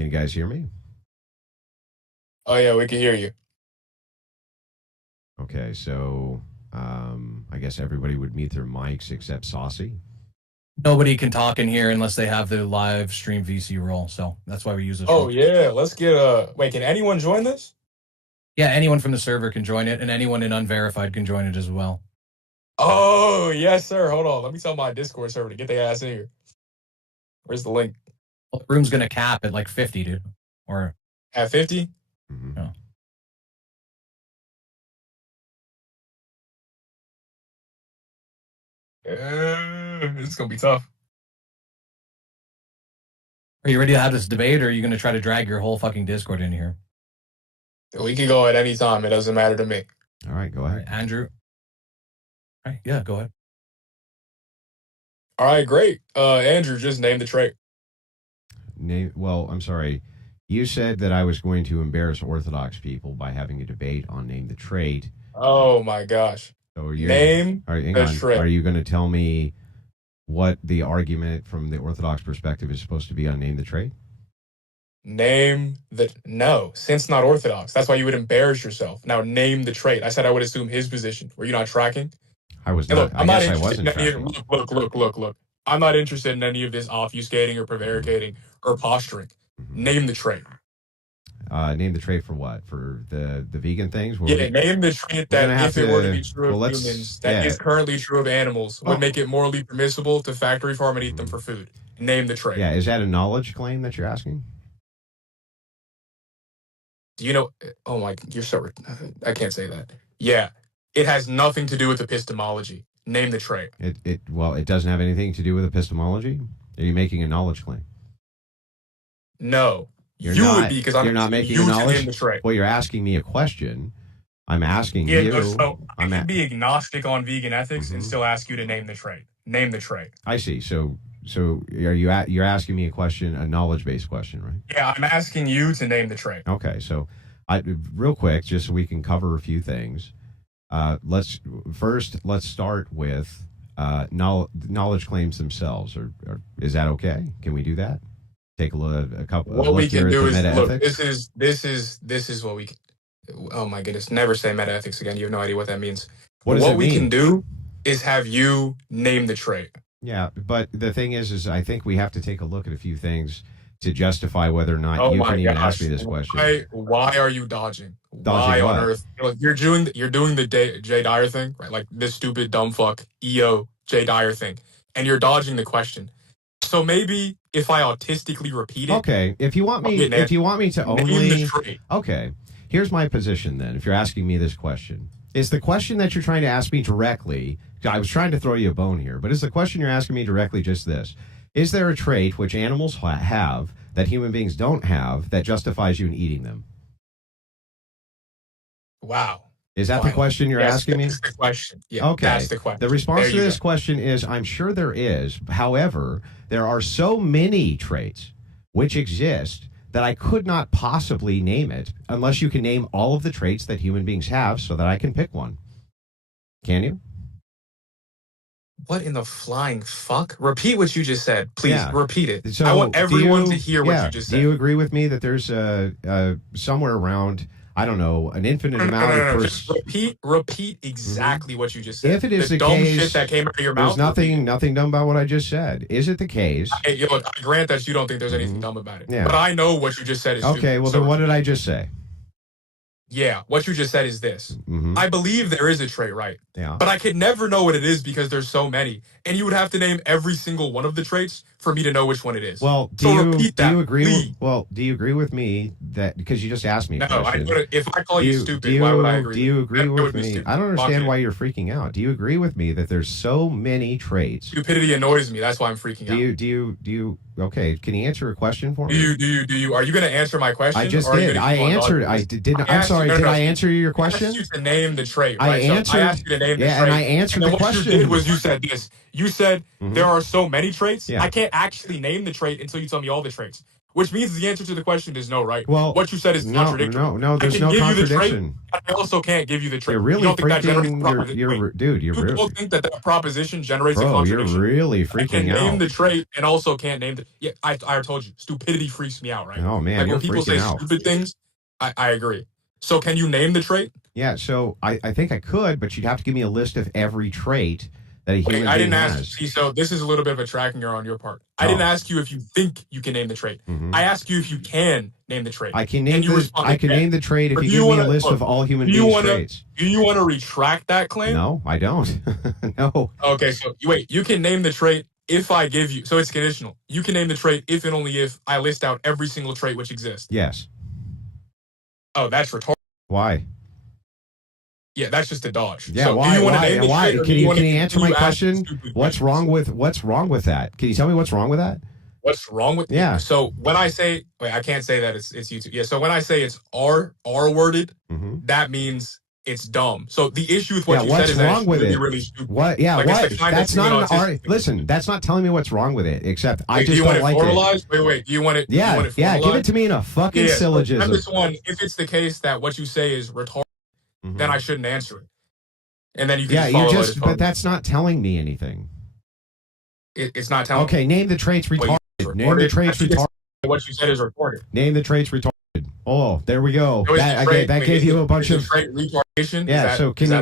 Can you guys hear me? Oh yeah, we can hear you. Okay, so I guess everybody would mute their mics except Saucy. Nobody can talk in here unless they have the live stream VC role. So that's why we use this Oh role. yeah, let's get wait, can anyone join this? Yeah, anyone from the server can join it, and anyone in unverified can join it as well. Oh yes, sir. Hold on. Let me tell my Discord server to get their ass in here. Where's the link? Well, the room's gonna cap at like 50, dude. Or At 50? Mhm. no. It's gonna be tough. Are you ready to have this debate, or are you gonna try to drag your whole fucking Discord in here? We can go at any time. It doesn't matter to me. All right, go All ahead. right, Andrew. All right, yeah, go ahead. All right, great. Andrew, just name the trait. Well, I'm sorry. You said that I was going to embarrass Orthodox people by having a debate on name the trait. Oh my gosh. So you're, Name all right, hang the on. trait. Are you going to tell me what the argument from the Orthodox perspective is supposed to be on name the trait? No, since not orthodox. That's why you would embarrass yourself. Now name the trait. I said I would assume his position. Were you not tracking? I was Hey, not. look, I I'm not guess I interested wasn't in any of tracking. look. I'm not interested in any of this obfuscating or prevaricating or posturing. Mhm. Name the trait. Name the trait for what? For the vegan things? Yeah, name the trait that if it were to be true of humans, that is currently true of animals, would make it morally permissible to factory farm and eat them for food. Name the trait. Yeah, is that a knowledge claim that you're asking? Do you know? Oh my, you're so. I can't say that. Yeah, it has nothing to do with epistemology. Name the trait. Well, it doesn't have anything to do with epistemology. Are you making a knowledge claim? No, You're you not, would be because I'm you're not making you a to knowledge. name the trait. Well, you're asking me a question. I'm asking Yeah, you. no, so I I'm can be agnostic on vegan ethics and Mhm. still ask you to name the trait. Name the trait. I see. So are you're asking me a question, a knowledge-based question, right? Yeah, I'm asking you to name the trait. Okay. So real quick, just so we can cover a few things. Let's start with knowledge claims themselves. Or is that okay? Can we do that? Take a look. What we can do is look. Metaethics? This is what we can. Oh my goodness! Never say metaethics again. You have no idea what that means. What does What it we can mean? do is have you name the trait. Yeah, but the thing is I think we have to take a look at a few things to justify whether or not Oh you my can even gosh! ask me this question. Why are you dodging? Dodging Why on what? earth? You're doing the Jay Dyer thing, right? Like this stupid dumb fuck EO Jay Dyer thing, and you're dodging the question. So maybe if I autistically repeat it, Okay, if you want me to name the only trait. okay, here's my position then. If you're asking me this question, is the question that you're trying to ask me directly? I was trying to throw you a bone here, but is the question you're asking me directly just this? Is there a trait which animals have that human beings don't have that justifies you in eating them? Wow. Is that the question you're asking me? That's the question. Yeah, Okay. that's the question. The response There to you this go. question is I'm sure there is. However, there are so many traits which exist that I could not possibly name it unless you can name all of the traits that human beings have so that I can pick one. Can you? What in the flying fuck? Repeat what you just said. Please Yeah. repeat it. So I want everyone do to you- hear what you just said. Do you agree with me that there's somewhere around, I don't know, an infinite amount of Just repeat exactly what you just said. If it is the dumb case, shit that came out of your there's mouth. nothing dumb about what I just said. Is it the case? Hey, I grant that you don't think there's anything dumb about it. Yeah. But I know what you just said is Okay, stupid. well So then what did I just say? yeah, what you just said is this. Mhm. I believe there is a trait, right? Yeah. But I could never know what it is because there's so many. And you would have to name every single one of the traits for me to know which one it is. Well, repeat that, do you agree? please. Do you agree with me that because you just asked me? No, a question, if I call you stupid, why would I agree? Do you agree That with would be me? stupid. I don't understand Fuck it. why you're freaking out. Do you agree with me that there's so many traits? Stupidity annoys me. That's why I'm freaking out. Do you? Okay, can you answer a question for me? Do you? Are you going to answer my question? I just or are you did. gonna I keep on answered. dodging I this? did. I'm asked sorry. you- no, Did no, I answer your I question? asked you to name the trait. I Right? answered. I asked you to name the trait. Yeah, and I answered then the what question. you did was you said this. You said Mhm. there are so many traits. Yeah. I can't actually name the trait until you tell me all the traits. which means the answer to the question is no, right? Well, what you said is contradictory. No. There's no contradiction. I also can't give you the trait. You're really you don't think that generates freaking. Dude. You're you really. don't think that proposition generates a Bro, contradiction. you're really freaking I can out. name the trait and also can't name the. Yeah, I told you, stupidity freaks me out, right? Oh man, like you're when people freaking say out. stupid things, I agree. So can you name the trait? Yeah, so I think I could, but you'd have to give me a list of every trait that a human I being didn't ask. has. See, so this is a little bit of a tracking error on your part. I didn't ask you if you think you can name the trait. I asked you if you can name the trait. I can name name the trait if you give me a list of all human beings' traits. Do you want to retract that claim? No, I don't. No. Okay, so wait. You can name the trait if I give you. So it's conditional. You can name the trait if and only if I list out every single trait which exists. Yes. Oh, that's retarded. Why? Yeah, that's just a dodge. Yeah, so why? Do you want to name the why? trait, Can you answer my question? What's wrong with that? Can you tell me what's wrong with that? What's wrong with So when I say I can't say that it's YouTube. Yeah, so when I say it's R worded, that means it's dumb. So the issue with what you said is wrong with it? Really stupid. What? Yeah, what? That's not an R. Listen, that's not telling me what's wrong with it. Except I just don't like it. Wait. Do you want it? Yeah, give it to me in a fucking syllogism. I'm just one. If it's the case that what you say is retarded, then I shouldn't answer it. And then you can but that's not telling me anything. It's not telling. Okay, name the traits retarded. Name the traits retarded. What you said is retarded. Name the traits retarded. Oh, there we go. That gave you a bunch of trait retardation. Yeah. So can you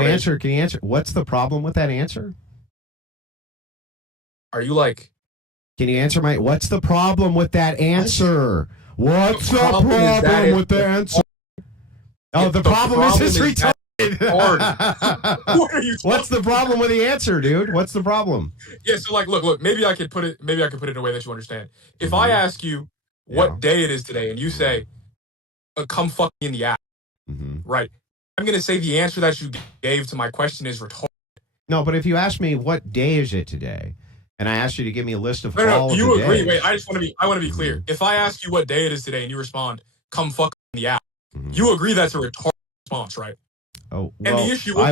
answer? Can you answer? What's the problem with that answer? Are you like? Can you answer what's the problem with that answer? What's the problem with the answer? Oh, the problem is it's retarded. What's the problem with the answer, dude? What's the problem? Yeah, so like, look. Maybe I could put it in a way that you understand. If I ask you what day it is today, and you say, "Come fuck me in the ass," right? I'm gonna say the answer that you gave to my question is retarded. No, but if you ask me what day is it today, and I asked you to give me a list of all of the you agree? days. Wait, I want to be clear. If I ask you what day it is today, and you respond, "Come fuck me in the ass," you agree that's a retarded response, right? Oh, well, and the issue with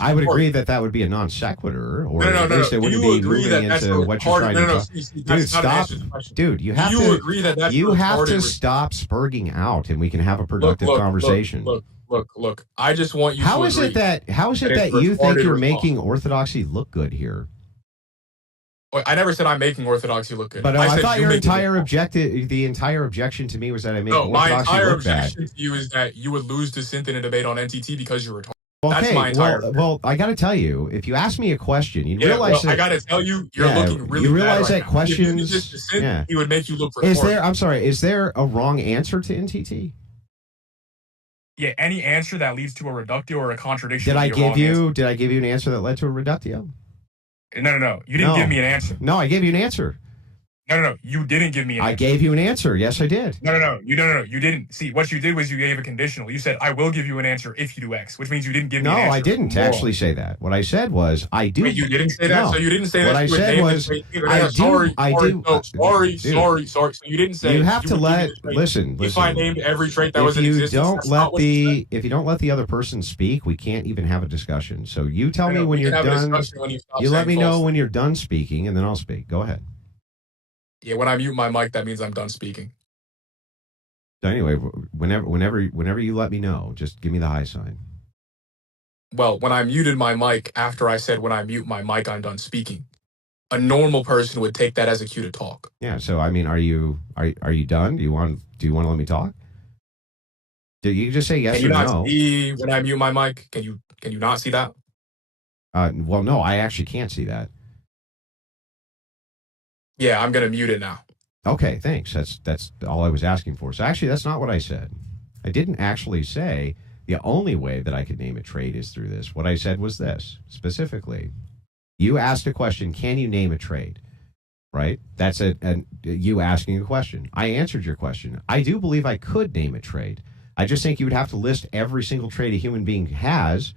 I would agree that would be a non sequitur, or at least it wouldn't be moving into what you're trying to talk. Dude, stop. Dude, you have to agree that you have to stop spurging out, and we can have a productive conversation. Look. I just want you. How is it that you think you're making orthodoxy look good here? I never said I'm making orthodoxy look good. But I thought the entire objection to me was that I make orthodoxy my entire look bad. objection to you is that you would lose to Synth in a debate on NTT because you're retarded. Okay, that's my entire. Well, I got to tell you, if you ask me a question, you realize that I got to tell you, you're looking really. You realize bad that right questions. If you Synth, he would make you look retarded. Is there a wrong answer to NTT? Yeah, any answer that leads to a reductio or a contradiction. Did I give you an answer that led to a reductio? No. You didn't give me an answer. No, I gave you an answer. No. You didn't give me an answer. I gave you an answer. Yes, I did. No. You didn't. See, what you did was you gave a conditional. You said, I will give you an answer if you do X, which means you didn't give me an answer. No, I didn't actually say that. What I said was, I do. Wait, you didn't say that? No. So you didn't say that? What I said was, I do. Sorry. So you didn't say. You have to listen. If I named every trait that was in existence, if you don't let the other person speak, we can't even have a discussion. So you tell me when you're done. You let me know when you're done speaking, and then I'll speak. Go ahead. Yeah, when I mute my mic, that means I'm done speaking. So anyway, whenever you let me know, just give me the high sign. Well, when I muted my mic after I said when I mute my mic, I'm done speaking. A normal person would take that as a cue to talk. Yeah. So I mean, are you done? Do you want to let me talk? You can just say yes or no. Can you not see when I mute my mic? Can you not see that? Well, no, I actually can't see that. Yeah, I'm going to mute it now. Okay, thanks. That's all I was asking for. So actually, that's not what I said. I didn't actually say the only way that I could name a trait is through this. What I said was this, specifically. You asked a question, can you name a trait? Right? That's you asking a question. I answered your question. I do believe I could name a trait. I just think you would have to list every single trait a human being has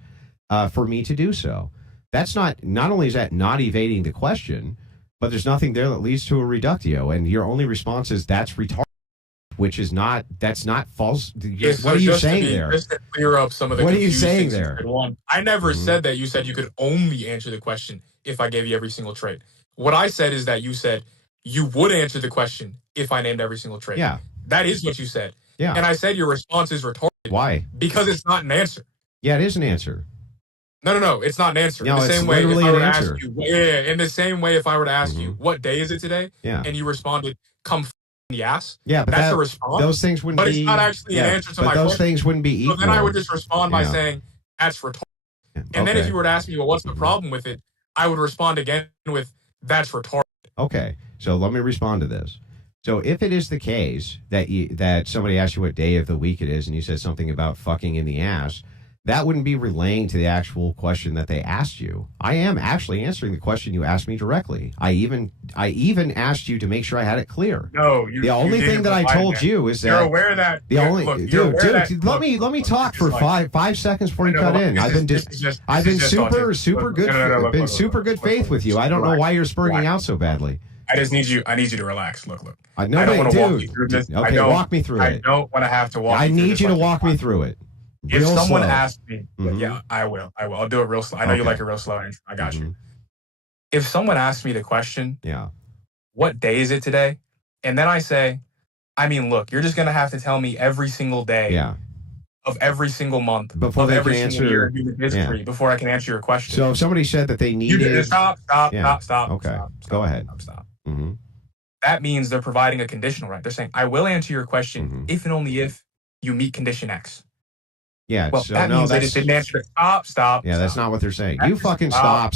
for me to do so. That's not only is that not evading the question, but there's nothing there that leads to a reductio, and your only response is that's retarded, which is not. That's not false. What are you saying there? Just to clear up some of the. What are you saying there? I never said that. You said you could only answer the question if I gave you every single trait. What I said is that you said you would answer the question if I named every single trait. Yeah. That is what you said. Yeah. And I said your response is retarded. Why? Because it's not an answer. Yeah, it is an answer. No. It's not an answer. No, in the it's same way, if literally I were an to answer. ask you, in the same way, if I were to ask you, what day is it today? Yeah. And you responded, come in the ass. Yeah, but that's a response. Those things wouldn't be. But it's not actually an answer to my question. Those things wouldn't be equal. So then I would just respond by saying, that's retarded. And then if you were to ask me, well, what's the problem with it? I would respond again with, that's retarded. Okay, so let me respond to this. So if it is the case that somebody asked you what day of the week it is and you said something about fucking in the ass, that wouldn't be relaying to the actual question that they asked you. I am actually answering the question you asked me directly. I even asked you to make sure I had it clear. No, the only thing that I told you is that you're aware that the only dude. Let me talk for five seconds before you cut in. I've been super good faith with you. I don't know why you're spurring out so badly. I need you to relax. Look. I don't want to walk you through this. Okay, walk me through it. I don't want to have to walk. I need you to walk me through it. If someone asked me, yeah, I will. I'll do it real slow. I know you like it real slow. I got you. If someone asked me the question, what day is it today? And then I say, I mean, look, you're just going to have to tell me every single day of every single month before of every single year of human history before I can answer your question. So if somebody said that they needed... Stop. Okay, go ahead. Stop. That means they're providing a conditional, right? They're saying, I will answer your question if and only if you meet condition X. Yeah, well, so that means they just didn't answer it. Stop. Yeah, that's not what they're saying. You fucking stop.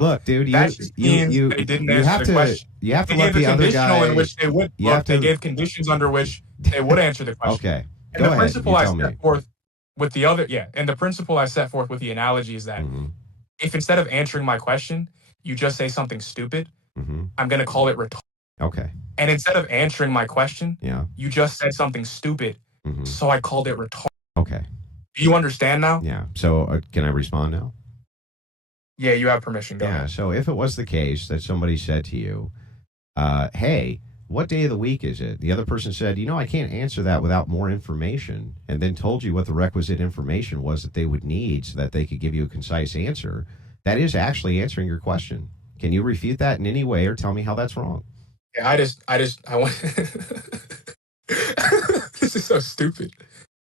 Look, dude, you have to let the other guy. In which they would. They gave conditions under which they would answer the question. Okay. And the principle I set forth with the other, and the principle I set forth with the analogy is that if instead of answering my question, you just say something stupid, I'm going to call it retarded. Okay. And instead of answering my question, you just said something stupid, so I called it retarded. Okay. Do you understand now? Yeah. So can I respond now? Yeah, you have permission. Go ahead. So if it was the case that somebody said to you, hey, what day of the week is it? The other person said, I can't answer that without more information, and then told you what the requisite information was that they would need so that they could give you a concise answer. That is actually answering your question. Can you refute that in any way or tell me how that's wrong? Yeah, I want... This is so stupid.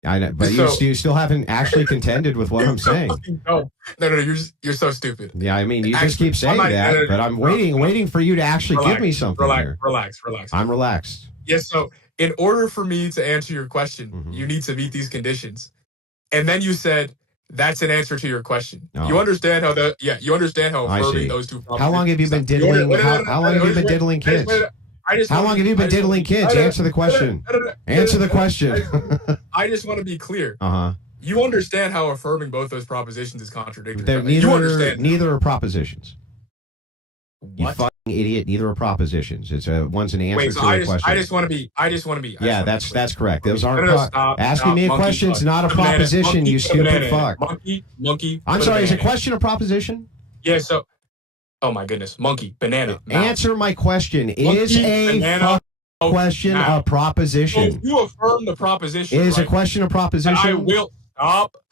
I know, but you still haven't actually contended with what I'm saying. No, you're so stupid. Yeah, I mean, you just keep saying that, but I'm waiting for you to actually give me something. Relax. I'm relaxed. Yeah, so in order for me to answer your question, you need to meet these conditions. And then you said, that's an answer to your question. Oh. You understand how affirming those two How long have you been diddling? How long have you been diddling kids? How long have you been diddling kids? Answer the question. Answer the question. I just want to be clear. You understand how affirming both those propositions is contradictory. You understand. Neither are propositions. What? You fucking idiot. Neither are propositions. One's an answer to a question. I just want to be. Yeah, that's correct. Those aren't. Asking me a question is not a proposition. You stupid fuck. Monkey. I'm sorry. Is a question a proposition? Yeah. So. Oh my goodness. Monkey. Banana. Answer my question. Is a question a proposition? So you affirm the proposition. Is a question a proposition? I will.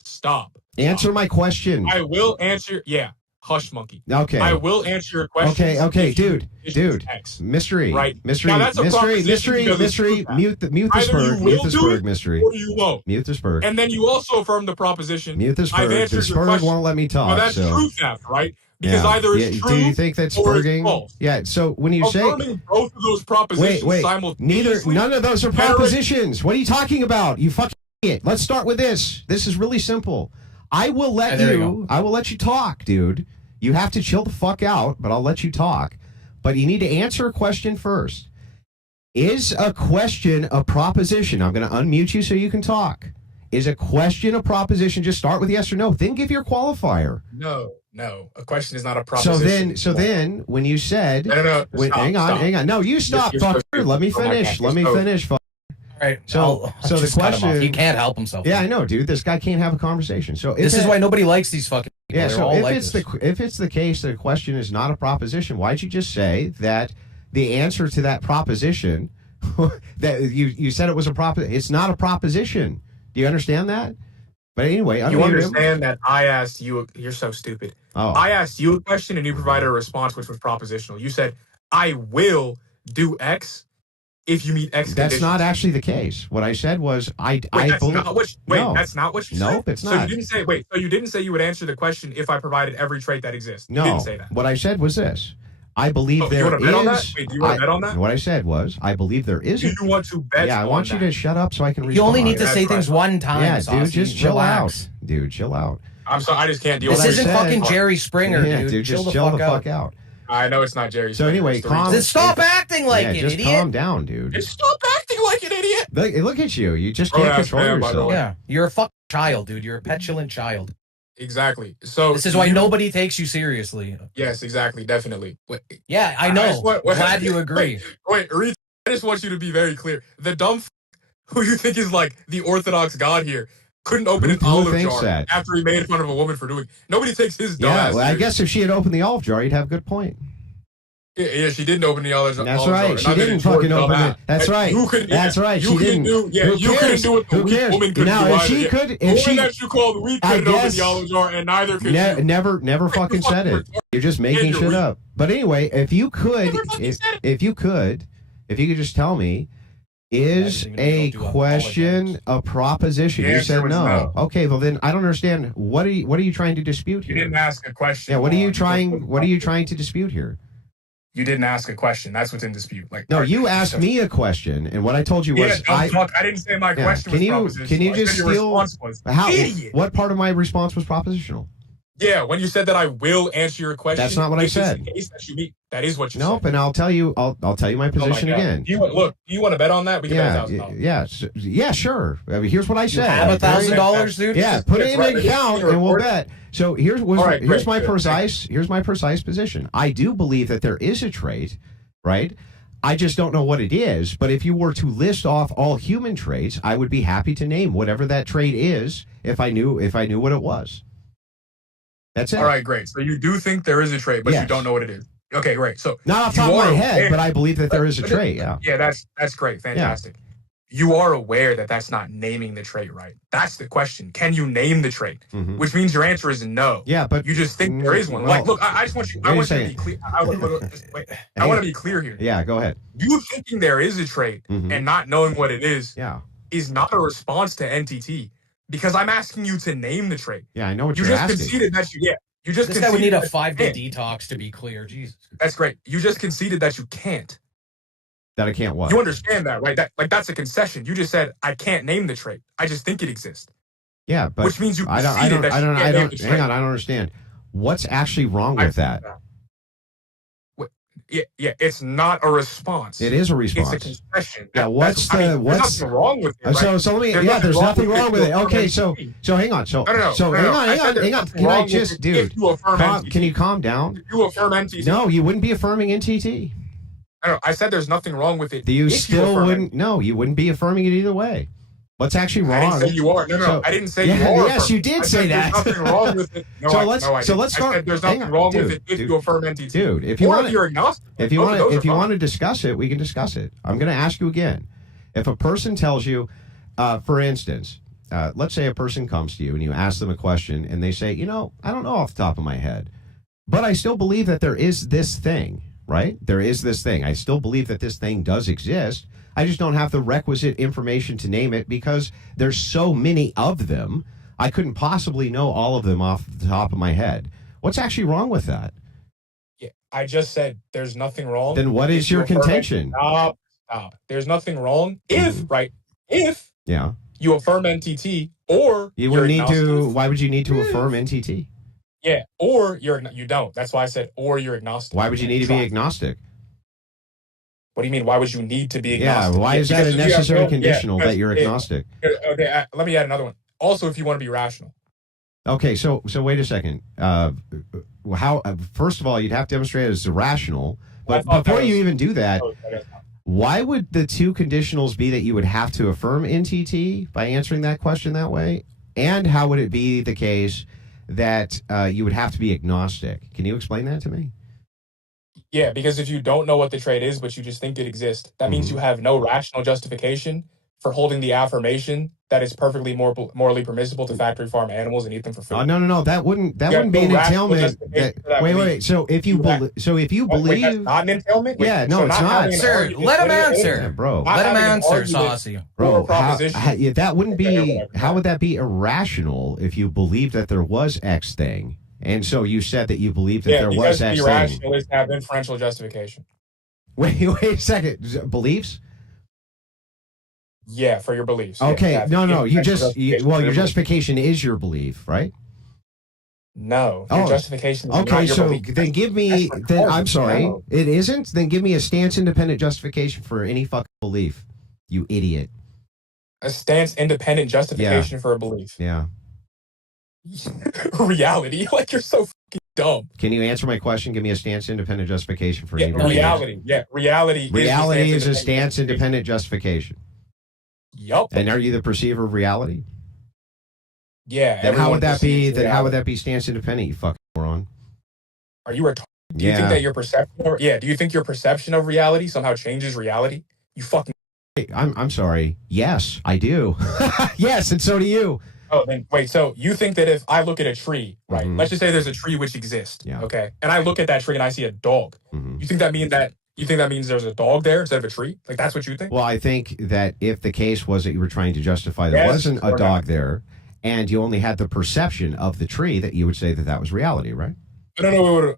Stop. Answer my question. I will answer. Yeah. Hush, monkey. Okay. I will answer your question. Okay, dude. Mystery. Right. Mystery. Now, that's a mystery. Mute the Spurg. Mute the Spurg, mystery. Or you won't. Mute the Spurg. And then you also affirm the proposition. Mute the Spurg. The Spurg won't let me talk. Well, that's true theft, right? Because either it's true. Do you think that's spurging? Yeah. So when you say both of those propositions simultaneously, none of those are propositions. What are you talking about? You fucking idiot. Let's start with this. This is really simple. I will let you talk, dude. You have to chill the fuck out, but I'll let you talk. But you need to answer a question first. Is a question a proposition? I'm going to unmute you so you can talk. Is a question a proposition? Just start with yes or no. Then give your qualifier. No. A question is not a proposition. So then, when you said, no. Hang on. No, you stop. Let me finish. Let me finish. All right. So the question, he can't help himself. Yeah, I know, dude. This guy can't have a conversation. So this is why nobody likes these fucking people. Yeah. So if it's the case that a question is not a proposition, why'd you just say that the answer to that proposition that you said it was a it's not a proposition? Do you understand that? But anyway, you understand that I asked you. You're so stupid. Oh. I asked you a question and you provided a response which was propositional. You said, I will do X if you meet X That's conditions. not actually the case. What I said was That's not what you said? Nope, it's not. So you didn't say, so you didn't say you would answer the question if I provided every trait that exists. You didn't say that. What I said was this. I believe there do you want to bet on is. that? Wait, do you want to bet on that? What I said was, I believe there is. Do you want to bet? Yeah, I want you to shut up so I can respond. You only need to say things one time. Yeah, Saucy. dude, just chill Relax. out. Dude, chill out. I'm sorry, I just can't deal This with isn't fucking Jerry Springer, Yeah, dude, just chill the fuck out. I know it's not Jerry So Springer. anyway, Just stop acting like it, just idiot. calm down, dude. Just stop acting like an idiot. Look at you. You just can't control yourself. Yeah, you're a fucking child, dude. You're a petulant child. Exactly. So this is why nobody takes you seriously. Yes, exactly, definitely. Yeah, I know. Glad you agree. Wait, Reed, I just want you to be very clear. The dumb who you think is like the Orthodox God here couldn't open an olive jar after he made fun of a woman for doing. Nobody takes his dumb ass. Yeah, well, I guess if she had opened the olive jar, you'd have a good point. Yeah, she didn't open the olive jar. That's right. She didn't fucking open it. That's right. That's right. She didn't. You couldn't do it. The weak woman couldn't now, do if she could, the woman that you called weak couldn't open the olive jar, and neither could you. Never fucking said it. You're just making shit up. But anyway, if you could just tell me, is a question a proposition? You said no. Okay, well then I don't understand. What are you trying to dispute here? You didn't ask a question. Yeah, what are you trying to dispute here? You didn't ask a question. That's what's in dispute. No, you asked me a question, and what I told you was I didn't say my question was propositional. Can you just steal? How? Idiot. What part of my response was propositional? Yeah, when you said that I will answer your question. That's not what I said. That is what you said. Nope, and I'll tell you my position again. Do you want to bet on that? We can bet $1,000. Yeah, sure. I mean, here's what I said. Have $1,000, dude. Yeah, put it in an account and we'll bet. So here's my precise position. I do believe that there is a trait, right? I just don't know what it is. But if you were to list off all human traits, I would be happy to name whatever that trait is if I knew what it was. That's it. All right, great. So you do think there is a trait, but you don't know what it is. Okay, great. So not off the top of my head, but I believe that there is a trait. Yeah. Yeah, that's great. Fantastic. Yeah. You are aware that that's not naming the trait, right? That's the question. Can you name the trait? Mm-hmm. Which means your answer is no. Yeah, but you just think there is one. Well, look, I just want you. I want you to be clear. I want to be clear here. Yeah, go ahead. You thinking there is a trait and not knowing what it is is not a response to NTT. Because I'm asking you to name the trait. Yeah, I know what you're asking. You just conceded that you just this guy would need a 5-day detox to be clear. Jesus. That's great. You just conceded that you can't. That I can't what? You understand that, right? That's a concession. You just said I can't name the trait. I just think it exists. Yeah, but which means you I don't hang on, I don't understand. What's actually wrong with that? Yeah, it's not a response. It is a response. It's a concession. Yeah, what's there's nothing wrong with it. Right? So let me. There's nothing wrong with it. Okay, so hang on. So hang on. Can I just, dude? Can you calm down? If you affirm NTT. No, you wouldn't be affirming NTT. I said there's nothing wrong with it. You still wouldn't. No, you wouldn't be affirming it either way. What's actually wrong? I didn't say you are. No, I didn't say you are. Yes, you did say that. There's nothing wrong with it. No, let's start. I said there's nothing wrong with it if you affirm NTT. Dude, if you're agnostic. If you want to discuss it, we can discuss it. I'm going to ask you again. If a person tells you, for instance, let's say a person comes to you and you ask them a question and they say, I don't know off the top of my head, but I still believe that there is this thing, right? There is this thing. I still believe that this thing does exist. I just don't have the requisite information to name it because there's so many of them. I couldn't possibly know all of them off the top of my head. What's actually wrong with that? Yeah, I just said there's nothing wrong. Then what is your contention? Stop. There's nothing wrong if you affirm NTT or you would need to. Why would you need to affirm NTT? Yeah, or you don't. That's why I said or you're agnostic. Why would you need to be agnostic? What do you mean? Why would you need to be agnostic? Yeah, why is that a necessary conditional that you're agnostic? Okay, let me add another one. Also, if you want to be rational. Okay, so wait a second. How? First of all, you'd have to demonstrate it as irrational. But before you even do that, why would the two conditionals be that you would have to affirm NTT by answering that question that way? And how would it be the case that you would have to be agnostic? Can you explain that to me? Yeah, because if you don't know what the trait is, but you just think it exists, that means you have no rational justification for holding the affirmation that it's perfectly morally permissible to factory farm animals and eat them for food. Oh, no. That wouldn't be an entailment. Wait. So if you believe, wait, that's not an entailment. Wait, yeah, no, it's not. Sir, let him answer, yeah, bro. Let him answer, Saucy. Bro, that wouldn't be. How would that be irrational if you believed that there was X thing? And so you said that you believed that there was X thing. Irrational is to have inferential justification. Wait a second. Beliefs? Yeah, for your beliefs. Okay, yeah, no. Your justification is your belief, right? No, your justification is okay, not your so belief. then give me. Then I'm sorry, it isn't. Then give me a stance-independent justification for any fucking belief. You idiot. A stance-independent justification for a belief. Yeah. Reality, like you're so fucking dumb. Can you answer my question? Give me a stance-independent justification for any belief. Reality. Yeah, reality. Reality is a stance-independent justification. Yup. And are you the perceiver of reality? Yeah. Then how would that be? Then how would that be stance independent? You fucking moron. Are you retarded? Do you think that your perception? Do you think your perception of reality somehow changes reality? You fucking. I'm sorry. Yes, I do. Yes, and so do you. Oh, then wait. So you think that if I look at a tree, right? Mm-hmm. Let's just say there's a tree which exists. Yeah. Okay. And I look at that tree and I see a dog. Mm-hmm. You think that means there's a dog there instead of a tree? Like that's what you think? Well, I think that if the case was that you were trying to justify there wasn't a dog there, and you only had the perception of the tree, that you would say that that was reality, right? No.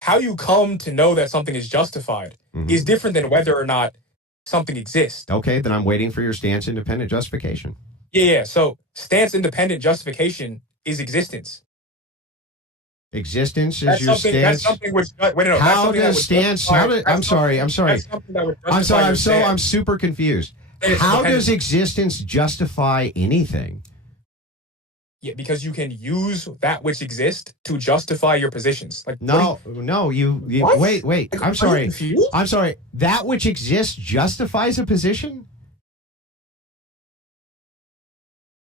How you come to know that something is justified is different than whether or not something exists. Okay, then I'm waiting for your stance-independent justification. Yeah. So stance-independent justification is existence. Existence is your stance. That's something which. Wait, no. How does stance? I'm sorry. I'm super confused. How does existence justify anything? Yeah, because you can use that which exists to justify your positions. Like no, you wait. I'm sorry. That which exists justifies a position?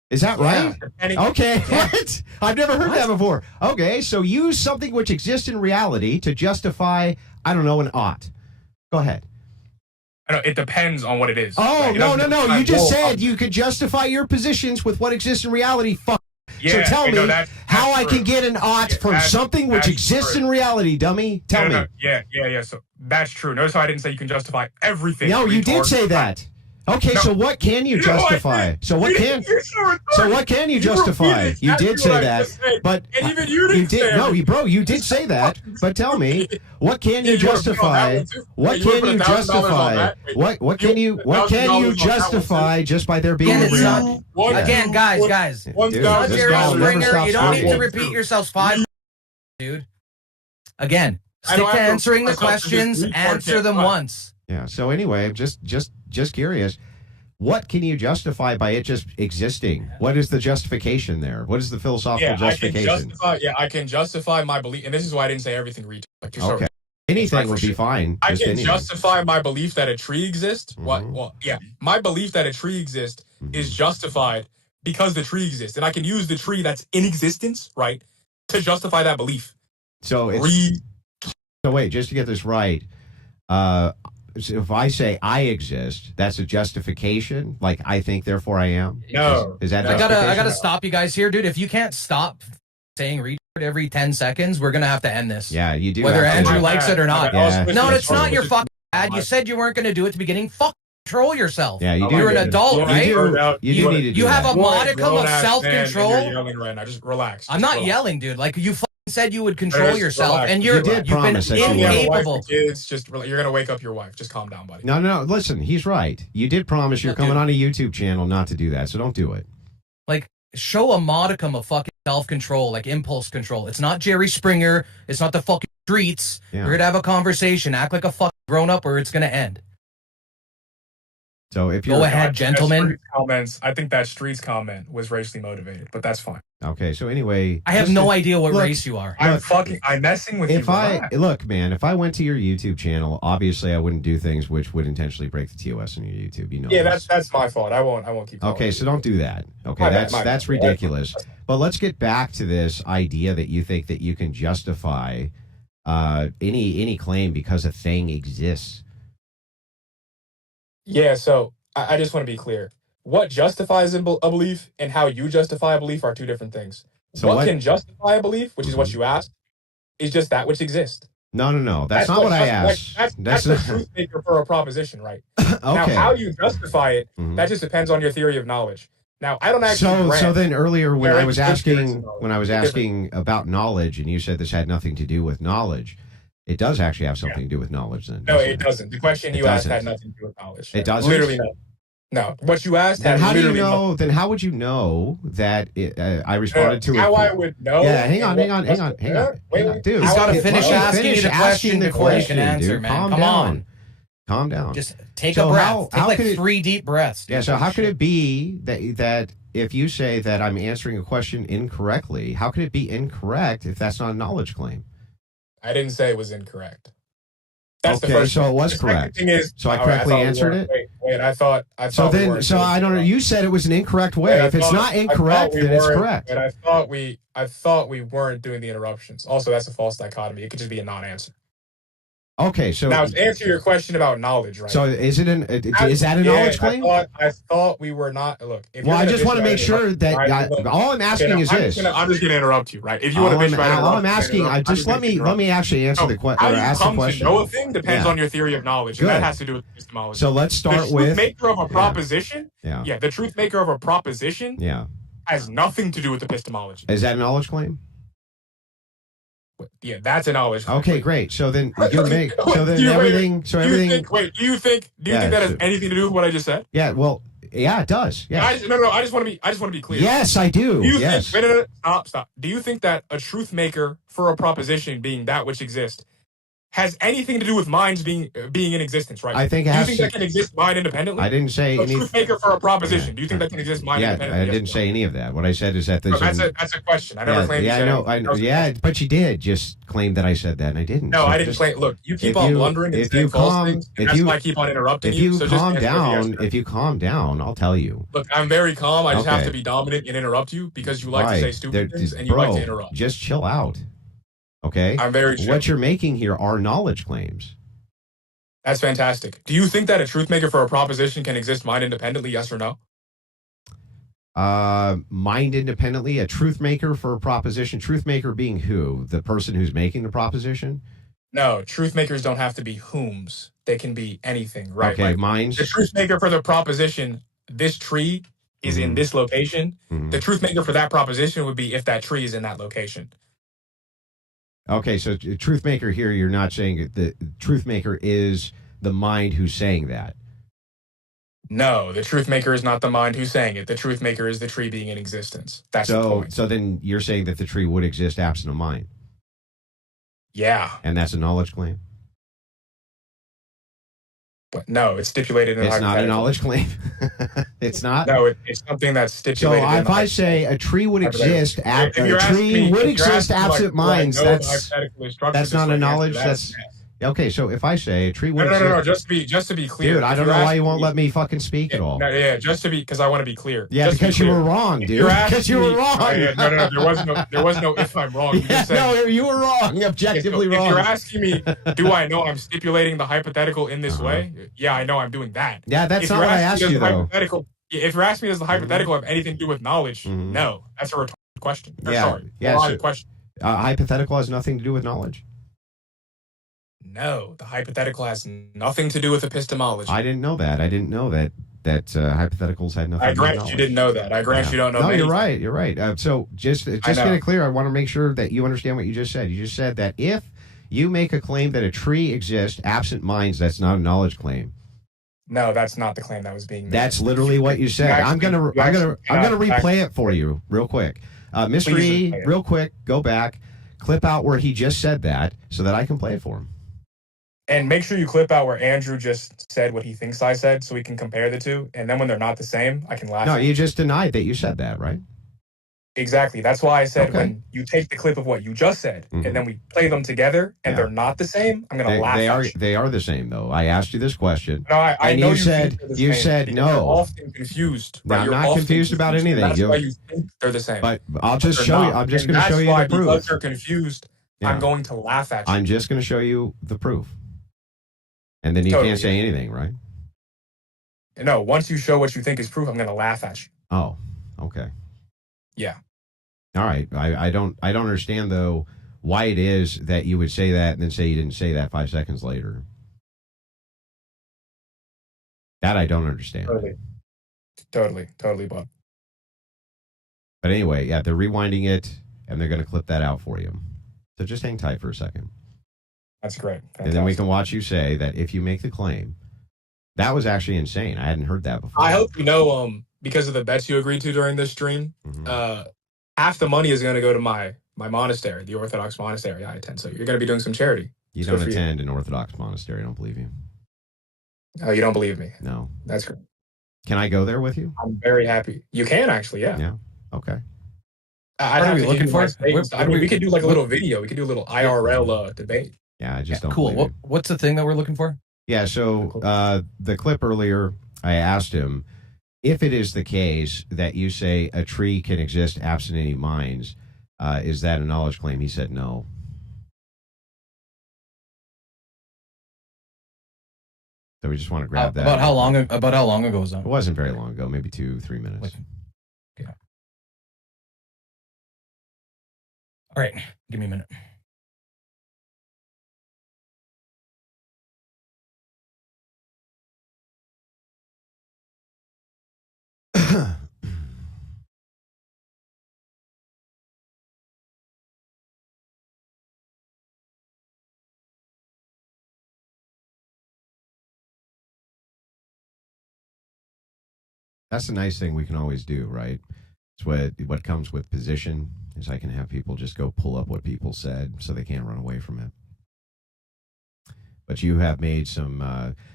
Is that right? Okay. What? I've never heard that before. Okay, so use something which exists in reality to justify, I don't know, an ought. Go ahead. I know, it depends on what it is. Oh, right? No. You just said you could justify your positions with what exists in reality. Fuck. Yeah, so tell me how I can get an ought from something which exists in reality, dummy. Tell me. Yeah. So that's true. Notice how I didn't say you can justify everything. No, you did say that. Okay, so what can you justify? So what can you justify? You did say that, but and even you did. No, you did say that. But tell me, what can you justify? What can you justify? What can you justify just by there being a reality? Again, guys. Jerry Springer, you don't need to repeat yourselves 5, dude. Again, stick to answering the questions. Answer them once. Yeah. So anyway, just curious, what can you justify by it just existing? What is the justification there? What is the philosophical justification? I can justify my belief, and this is why I didn't say everything. Like okay. Anything would be fine. I can justify my belief that a tree exists. My belief that a tree exists is justified because the tree exists, and I can use the tree that's in existence, right, to justify that belief. So wait, just to get this right, so if I say I exist, that's a justification. Like I think, therefore I am. No, is that? I gotta stop you guys here, dude. If you can't stop saying retard every 10 seconds, we're gonna have to end this. Yeah, you do. Whether Andrew likes it or not. Yeah. No, it's not your fucking bad. You said you weren't gonna do it at the beginning. Fuck. Control yourself. Yeah, you do. You're an adult, right? You need to do You have that. a modicum of self-control. You're yelling right now. Just relax. I'm not yelling, dude. Like you said you would control yourself, and you've been incapable. It's just you're gonna wake up your wife. Just calm down, buddy. No. Listen, he's right. You did promise you're coming on a YouTube channel not to do that, so don't do it. Like, show a modicum of fucking self-control, like impulse control. It's not Jerry Springer. It's not the fucking streets. Yeah. We're gonna have a conversation. Act like a fucking grown-up, or it's gonna end. So if you go ahead, gentlemen. I think that streets comment was racially motivated, but that's fine. Okay, so anyway, I have no idea what race you are. I'm messing with you. Look, man, if I went to your YouTube channel, obviously I wouldn't do things which would intentionally break the TOS on your YouTube. You know. Yeah, that's my fault. I won't keep. Okay, so don't do that. Okay, that's ridiculous. But let's get back to this idea that you think that you can justify any claim because a thing exists. Yeah, so I just want to be clear. What justifies a belief and how you justify a belief are two different things. So what can justify a belief, which is what you asked, is just that which exists. No. That's not what I asked. That's the truth maker for a proposition, right? Okay. Now, how you justify it, that just depends on your theory of knowledge. Now, I don't actually. So then earlier when I was asking about knowledge, and you said this had nothing to do with knowledge, it does actually have something to do with knowledge. Then no, it doesn't. The question you asked had nothing to do with knowledge. It doesn't. Literally no. No, what you asked. Then how do you know? Then how would you know that I responded to it? How I would know? Yeah, hang on. Wait, dude. He's got to finish asking you the question before you can answer, dude. man. Come on. Calm down. Just take a breath. Take like 3 deep breaths. Yeah. So how could it be that if you say that I'm answering a question incorrectly, how could it be incorrect if that's not a knowledge claim? I didn't say it was incorrect. That's okay, the first so thing. It was correct. So I correctly answered it. Wait, I thought. So I don't know. You said it was an incorrect way. If it's not incorrect, then it's correct. But I thought we weren't doing the interruptions. Also, that's a false dichotomy. It could just be a non-answer. Okay, so now to answer your question about knowledge, right? So is that a knowledge claim? I thought we were not. Look, I just want to make sure that all I'm asking is this. I'm just going to interrupt you, right? If you want to bitch about all I'm asking, let me actually answer the question. How you come to know a thing depends on your theory of knowledge, and that has to do with epistemology. So let's start with the truth maker of a proposition. Yeah, the truth maker of a proposition. Has nothing to do with epistemology. Is that a knowledge claim? Yeah, that's a knowledge claim. Okay, great. So then everything. Do you think that has anything to do with what I just said? Yeah. Well, yeah, it does. Yeah. I just want to be clear. Yes, I do. Yes. Stop. Do you think that a truth maker for a proposition being that which exists has anything to do with minds being in existence, right? I think do you think that can exist mind independently? I didn't say a truth maker for a proposition. Do you think that can exist mind independently? I didn't say any of that. What I said is that that's a question. I never claimed. But you did just claim that I said that, and I didn't. No, I didn't claim. Look, you keep on blundering and saying false things. That's why I keep on interrupting you. If you calm down, I'll tell you. Look, I'm very calm. I just have to be dominant and interrupt you because you like to say stupid things and you like to interrupt. Just chill out. Okay. I'm very sure. What you're making here are knowledge claims. That's fantastic. Do you think that a truth maker for a proposition can exist mind independently? Yes or no? Mind independently, a truth maker for a proposition. Truth maker being who? The person who's making the proposition? No, truth makers don't have to be whom's. They can be anything, right? Okay, minds. The truth maker for the proposition, this tree is in this location. The truth maker for that proposition would be if that tree is in that location. Okay, so truth maker here, you're not saying the truth maker is the mind who's saying that. No, the truth maker is not the mind who's saying it. The truth maker is the tree being in existence. That's the point. So then you're saying that the tree would exist absent of mind. Yeah. And that's a knowledge claim? But no, it's stipulated in It's not a knowledge claim. It's not? No, it's something that's stipulated. So if I say a tree would exist absent minds, that's not a knowledge. That's okay. So if I say a tree would exist, no. Just to be clear, dude, I don't know why you won't let me fucking speak at all. Just to be because I want to be clear. Yeah, because you were wrong, dude. Because you were wrong. No. There was no if I'm wrong. You were wrong. Objectively wrong. If you're asking me, do I know I'm stipulating the hypothetical in this way? Yeah, I know I'm doing that. Yeah, that's not what I asked you though. If you're asking me, does the hypothetical have anything to do with knowledge? No, that's a rhetorical question. Question. Hypothetical has nothing to do with knowledge. No, the hypothetical has nothing to do with epistemology. I didn't know that. Hypotheticals had nothing. I grant you didn't know that. I grant you don't know. No, you're right. You're right. So just get it clear. I want to make sure that you understand what you just said. You just said that if you make a claim that a tree exists absent minds, that's not a knowledge claim. No, that's not the claim that was being made. That's literally what you said. I'm gonna replay it for you real quick. Mystery, real quick, go back, clip out where he just said that so that I can play it for him. And make sure you clip out where Andrew just said what he thinks I said so we can compare the two. And then when they're not the same, I can laugh. No, you just denied that you said that, right? Exactly. That's why I said when you take the clip of what you just said and then we play them together and they're not the same, I'm going to laugh. They are the same, though. I asked you this question. No, I know you said no. You're often confused. No, I'm not confused about anything. That's why you think they're the same. But I'll just show you. I'm just going to show you the proof. Because you're confused, I'm going to laugh at you. I'm just going to show you the proof. And then you can't say anything, right? No, once you show what you think is proof, I'm gonna laugh at you. Oh, okay. Yeah. All right. I don't understand though why it is that you would say that and then say you didn't say that 5 seconds later. That I don't understand. Totally, Bob. But anyway, yeah, they're rewinding it and they're going to clip that out for you. So just hang tight for a second. That's great. Fantastic. And then we can watch you say that if you make the claim, that was actually insane. I hadn't heard that before. I hope you know, because of the bets you agreed to during this stream, half the money is going to go to my monastery, the Orthodox monastery I attend. So you're going to be doing some charity. You don't attend an Orthodox monastery. I don't believe you. Oh, you don't believe me? No. That's great. Can I go there with you? I'm very happy. You can actually, yeah. Yeah. Okay. I'd have to looking for. We could do like a little video. We could do a little IRL debate. Yeah, I just don't. Cool. What's the thing that we're looking for? Yeah. So the clip earlier, I asked him if it is the case that you say a tree can exist absent any minds. Is that a knowledge claim? He said no. So we just want to grab that. About how long ago was that? It wasn't very long ago, maybe 2-3 minutes. Yeah. All right, give me a minute. That's the nice thing we can always do, right? It's what comes with position is I can have people just go pull up what people said so they can't run away from it. But you have made some.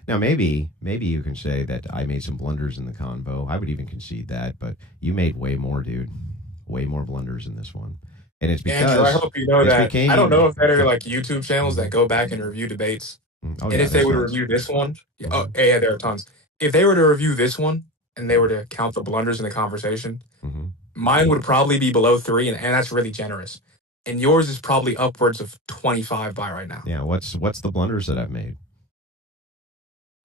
Now, maybe you can say that I made some blunders in the convo. I would even concede that, but you made way more, dude. Way more blunders in this one, and it's because. Andrew, I hope you know that. I don't know if there are like YouTube channels that go back and review debates, and if they would review this one, yeah, there are tons. If they were to review this one and they were to count the blunders in the conversation, mine would probably be below 3, and that's really generous. And yours is probably upwards of 25 by right now. Yeah, what's the blunders that I've made?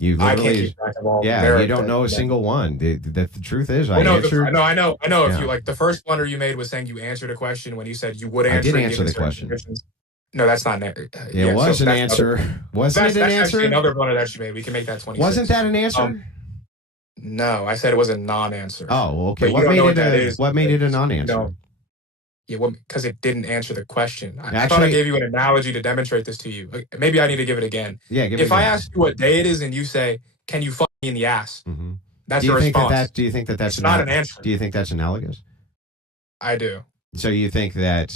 You I can't keep track of all. Yeah, you don't know a single one. The truth is, I know. If you like the first blunder you made was saying you answered a question when you said you would answer. I did answer the question. No, that's not an answer. It was an answer. Wasn't it an answer? Actually another blunder that you made. We can make that 26. Wasn't that an answer? No, I said it was a non-answer. Oh, okay. What made it a non-answer? No. Yeah, because it didn't answer the question. I thought I gave you an analogy to demonstrate this to you. Maybe I need to give it again. Yeah, if I ask you what day it is and you say, "Can you fuck me in the ass?" That's your response. Do you think that that's not an answer? Do you think that's analogous? I do. So you think that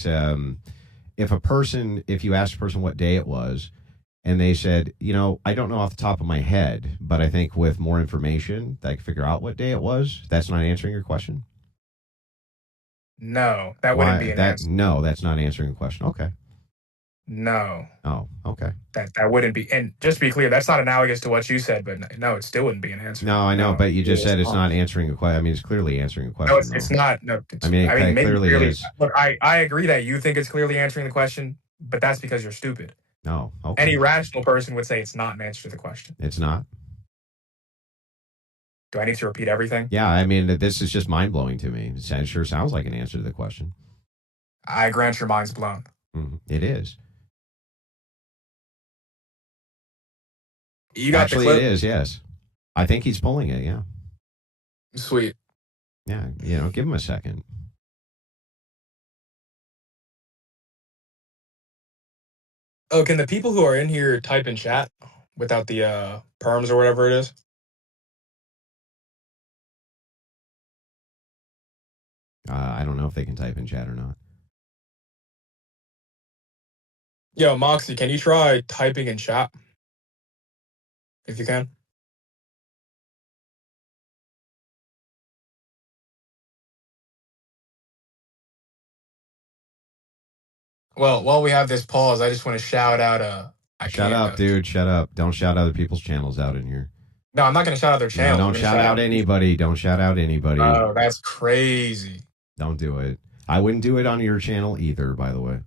if you asked a person what day it was, and they said, I don't know off the top of my head, but I think with more information, I can figure out what day it was. That's not answering your question? No, that wouldn't be an answer. No, that's not answering a question. Okay. No. Oh, okay. That wouldn't be. And just to be clear, that's not analogous to what you said, but no, it still wouldn't be an answer. No, I know, but you just said it's not answering a question. I mean, it's clearly answering a question. No, it's not. No, I mean, it clearly is. Look, I agree that you think it's clearly answering the question, but that's because you're stupid. No. Okay. Any rational person would say it's not an answer to the question. It's not. Do I need to repeat everything? Yeah, I mean, this is just mind-blowing to me. It sure sounds like an answer to the question. I grant your mind's blown. It is. You got Actually, the clip? It is, yes. I think he's pulling it, yeah. Sweet. Yeah, give him a second. Oh, can the people who are in here type in chat without the perms or whatever it is? I don't know if they can type in chat or not. Yo, Moxie, can you try typing in chat? If you can. Well, while we have this pause, I just want to shout out Shut up, dude. Shut up. Don't shout other people's channels out in here. No, I'm not going to shout out their channel. No, don't shout out anybody. Don't shout out anybody. Oh, that's crazy. Don't do it. I wouldn't do it on your channel either, by the way.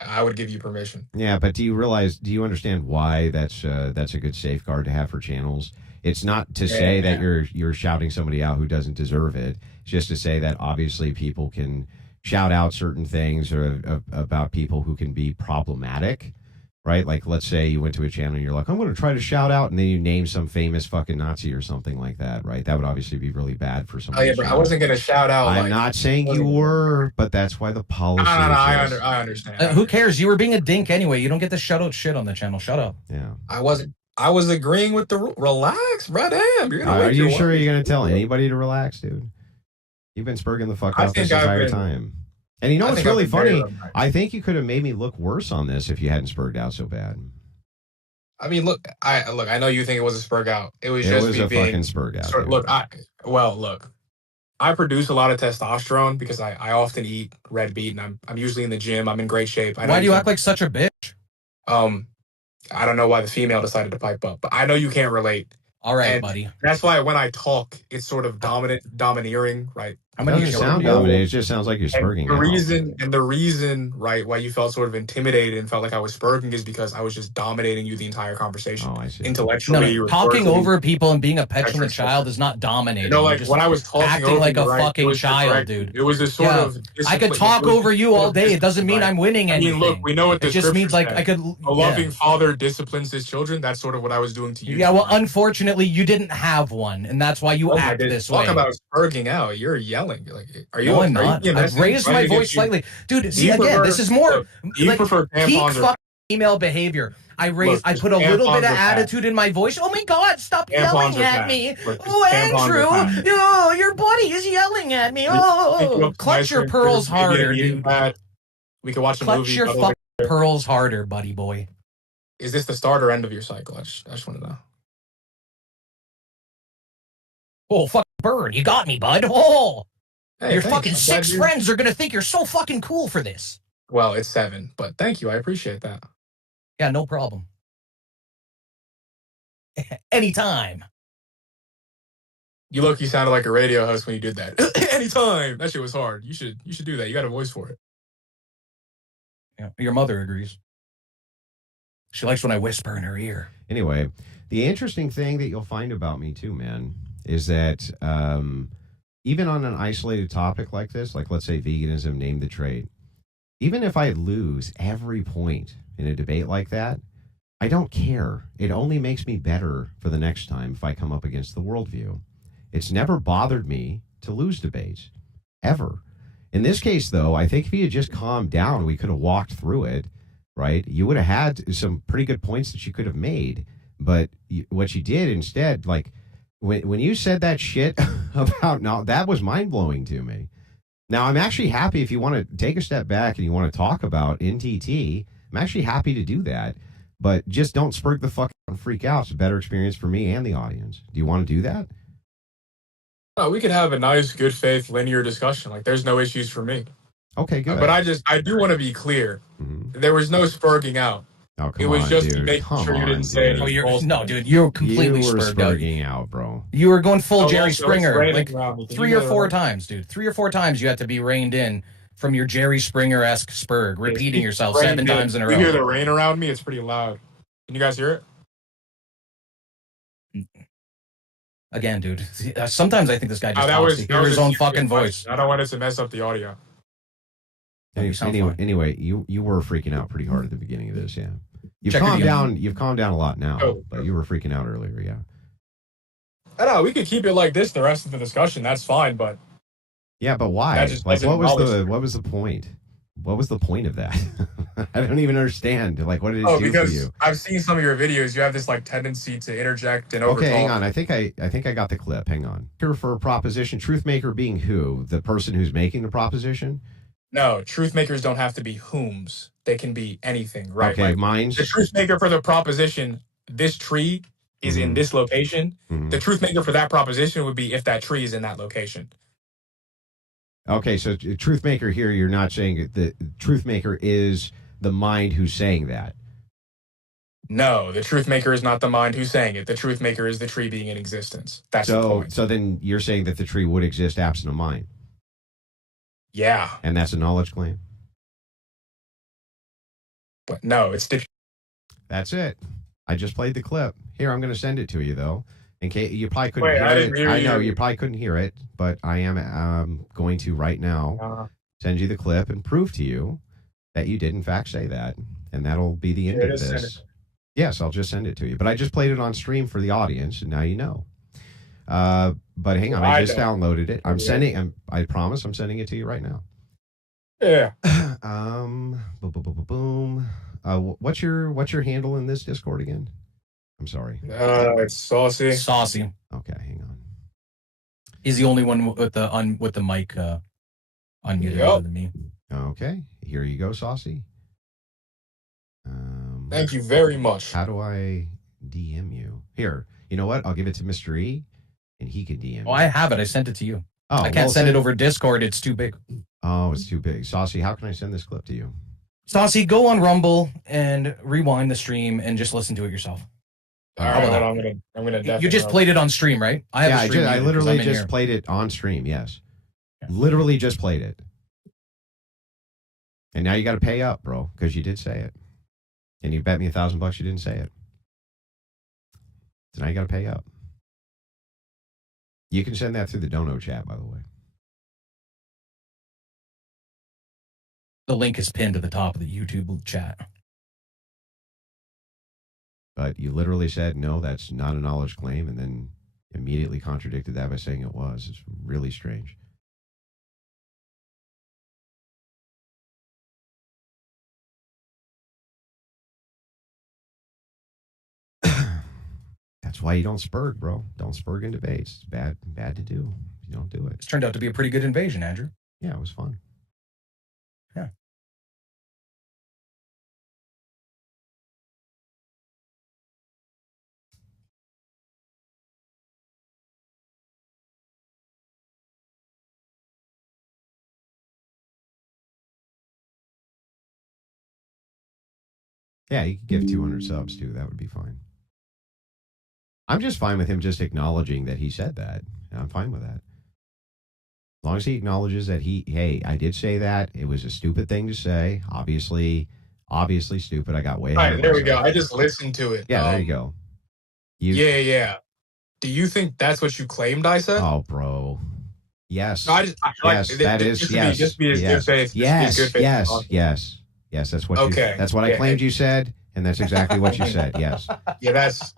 I would give you permission. Yeah, but do you understand why that's a good safeguard to have for channels? It's not to say that you're shouting somebody out who doesn't deserve it. It's just to say that obviously people can shout out certain things or about people who can be problematic, right? Like, let's say you went to a channel and you're like, I'm going to try to shout out, and then you name some famous fucking Nazi or something like that, right? That would obviously be really bad for somebody. Oh, yeah, but I wasn't going to shout out. I'm not saying you were, but that's why the policy exists. I understand. Who cares? You were being a dink anyway. You don't get to shout out shit on the channel. Shut up. Yeah. I was agreeing with the relax, bro. Damn. Are you sure you're going to tell anybody to relax, dude? You've been spurging the fuck out this entire time. And you know what's really funny? I think you could have made me look worse on this if you hadn't spurred out so bad. I mean, look, I know you think it was a spurg out. It was just a fucking spurg out. Look, I produce a lot of testosterone because I often eat red meat, and I'm usually in the gym. I'm in great shape. Why do you act like such a bitch? I don't know why the female decided to pipe up, but I know you can't relate. All right, buddy. That's why when I talk, it's sort of domineering, right? It doesn't sound dominating. It just sounds like you're spurging. The reason, right, why you felt sort of intimidated and felt like I was spurging is because I was just dominating you the entire conversation. Oh, I see. Intellectually, no, talking over people and being a petulant child is not dominating. No, like when I was talking acting over like you, a fucking child, dude. It was a sort of. I could talk over you all day. It doesn't mean I'm winning anything. I mean, look, we know what the just means like said. I could. A loving father disciplines his children. That's sort of what I was doing to you. Yeah, well, unfortunately, you didn't have one, and that's why you act this way. Talk about spurging out. You're yelling. Like, are you? No, I'm not. I've raised my voice slightly, dude. See, again, this is more like peak fucking email behavior. I put a little bit of attitude in my voice. Oh my God, stop yelling at me. Oh, Andrew, oh, your buddy is yelling at me. Oh, clutch your pearls harder, dude. We can watch a movie. Clutch your fucking pearls harder, buddy boy. Is this the start or end of your cycle? I just want to know. Oh, fucking bird. You got me, bud. Oh. Hey, your fucking 6 friends are going to think you're so fucking cool for this. Well, it's 7, but thank you. I appreciate that. Yeah, no problem. Anytime. You sounded like a radio host when you did that. Anytime. That shit was hard. You should do that. You got a voice for it. Yeah, your mother agrees. She likes when I whisper in her ear. Anyway, the interesting thing that you'll find about me too, man, is that even on an isolated topic like this, like let's say veganism, name the trait, even if I lose every point in a debate like that, I don't care. It only makes me better for the next time if I come up against the worldview. It's never bothered me to lose debates, ever. In this case, though, I think if you had just calmed down, we could have walked through it, right? You would have had some pretty good points that you could have made. But what you did instead, like, when you said that shit about, no, that was mind-blowing to me. Now, I'm actually happy if you want to take a step back and you want to talk about NTT, I'm actually happy to do that. But just don't spurg the fuck out and freak out. It's a better experience for me and the audience. Do you want to do that? Oh, we could have a nice, good faith, linear discussion. Like, there's no issues for me. Okay, good. But I do want to be clear. Mm-hmm. There was no spurging out. Oh, it was just making sure you didn't say anything. Dude, you're completely spurging out, bro. You were going full Jerry Springer, like 3 or 4 times, dude. 3 or 4 times you had to be reined in from your Jerry Springer-esque spurg, repeating yourself 7 times in a row. You hear the rain around me? It's pretty loud. Can you guys hear it? Again, dude. Sometimes I think this guy just talks to hear his own fucking voice. I don't want it to mess up the audio. Anyway, you were freaking out pretty hard at the beginning of this, yeah. You've calmed down a lot now, but you were freaking out earlier, yeah. I know, we could keep it like this the rest of the discussion. That's fine, but yeah, but why? Like, what was the point? What was the point of that? I don't even understand. Like, what did it do for you? I've seen some of your videos. You have this like tendency to interject and overtalk. Okay, hang on. I think I got the clip. Hang on. Here for a proposition. Truth maker being who? The person who's making the proposition? No, truth makers don't have to be whom's. They can be anything, right? Okay, like, mine's... The truth maker for the proposition, this tree is in this location. The truth maker for that proposition would be if that tree is in that location. Okay, so truth maker here, you're not saying the truth maker is the mind who's saying that. No, the truth maker is not the mind who's saying it. The truth maker is the tree being in existence. That's the point. So then you're saying that the tree would exist absent of mind. Yeah. And that's a knowledge claim? But no, it's stipulated. That's it. I just played the clip. Here, I'm going to send it to you, though. In case you probably couldn't hear I it. didn't hear I know you probably couldn't hear it, but I am going to right now send you the clip and prove to you that you did, in fact, say that. And that'll be the end of this. Yes, I'll just send it to you. But I just played it on stream for the audience, and now you know. But hang on, I just downloaded it. I'm sending. I promise, I'm sending it to you right now. Yeah. Boom. What's your handle in this Discord again? I'm sorry. It's Saucy. Saucy. Okay, hang on. He's the only one with the mic unmuted other than me. Okay, here you go, Saucy. Thank you very much. How do I DM you? Here, you know what? I'll give it to Mr. E, and he can DM. Oh, I have it. I sent it to you. Oh, I can't send it over Discord. It's too big. Oh, it's too big. Saucy, how can I send this clip to you? Saucy, go on Rumble and rewind the stream and just listen to it yourself. All right, I'm gonna. You just played it on stream, right? I literally just played it on stream. Yes, literally just played it. And now you got to pay up, bro, because you did say it, and you bet me $1,000 you didn't say it. So now you got to pay up. You can send that through the Dono chat, by the way. The link is pinned to the top of the YouTube chat. But you literally said, no, that's not a knowledge claim, and then immediately contradicted that by saying it was. It's really strange. That's why you don't spurg, bro. Don't spurg in debates. It's bad to do. You don't do it. It's turned out to be a pretty good invasion, Andrew. Yeah, it was fun. Yeah. Yeah, you could give 200 subs, too. That would be fine. I'm just fine with him just acknowledging that he said that. I'm fine with that. As long as he acknowledges that hey, I did say that. It was a stupid thing to say. Obviously stupid. I got way ahead. All right, there we go. I just listened to it. Yeah, there you go. Yeah. Do you think that's what you claimed I said? Oh, bro. Yes. No, yes, that is. Yes. Just be as good faith. Yes. That's what. Okay. That's what I claimed you said, and that's exactly what you said. Yes. Yeah, that's